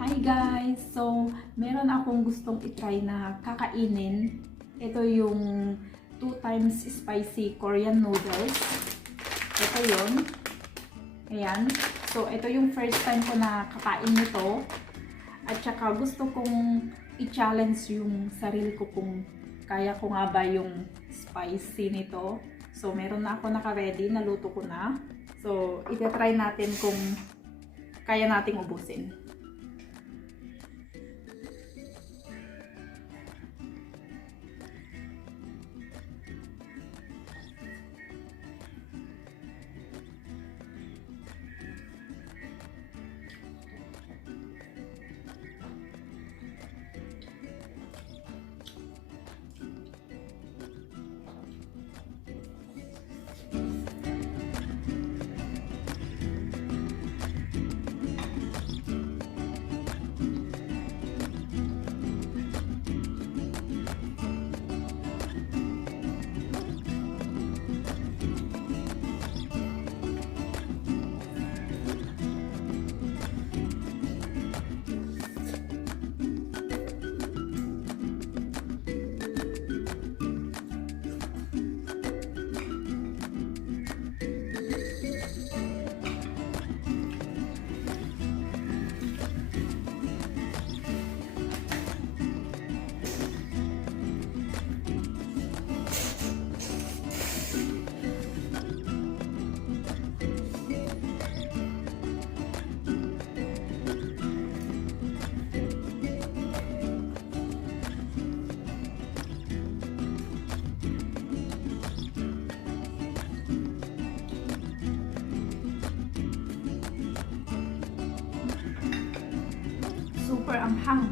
Hi guys! So, meron akong gustong itry na kakainin. Ito yung 2 times spicy Korean noodles. Ito yun. Ayan. So, ito yung first time ko na kakain nito. At saka gusto kong i-challenge yung sarili ko kung kaya ko nga ba yung spicy nito. So, meron na ako naka-ready. Naluto ko na. So, ita-try natin kung kaya nating ubusin. Super anghang.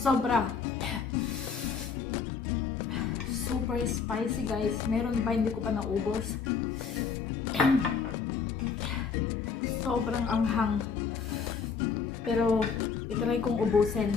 Sobra. Super spicy guys. Meron ba hindi ko pa naubos? Sobrang anghang. Pero itry kong ubusin.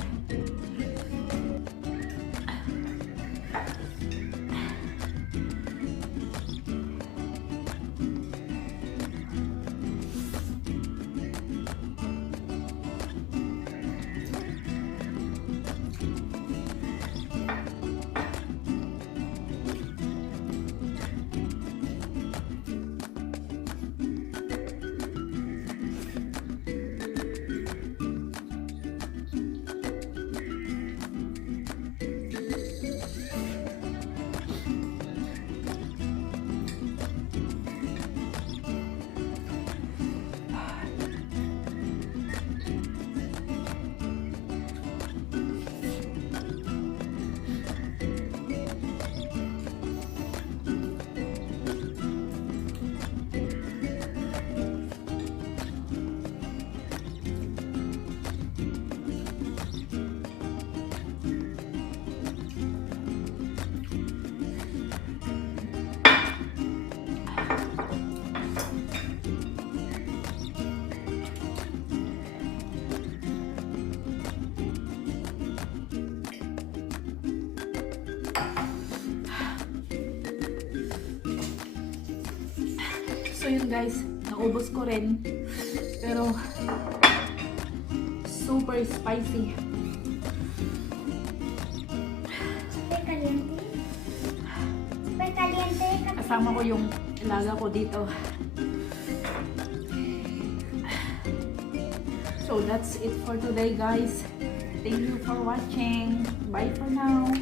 So yun guys, naubos ko rin. Pero super spicy. Super caliente. Super caliente. Kasama ko yung ilaga ko dito. So that's it for today, guys. Thank you for watching. Bye for now.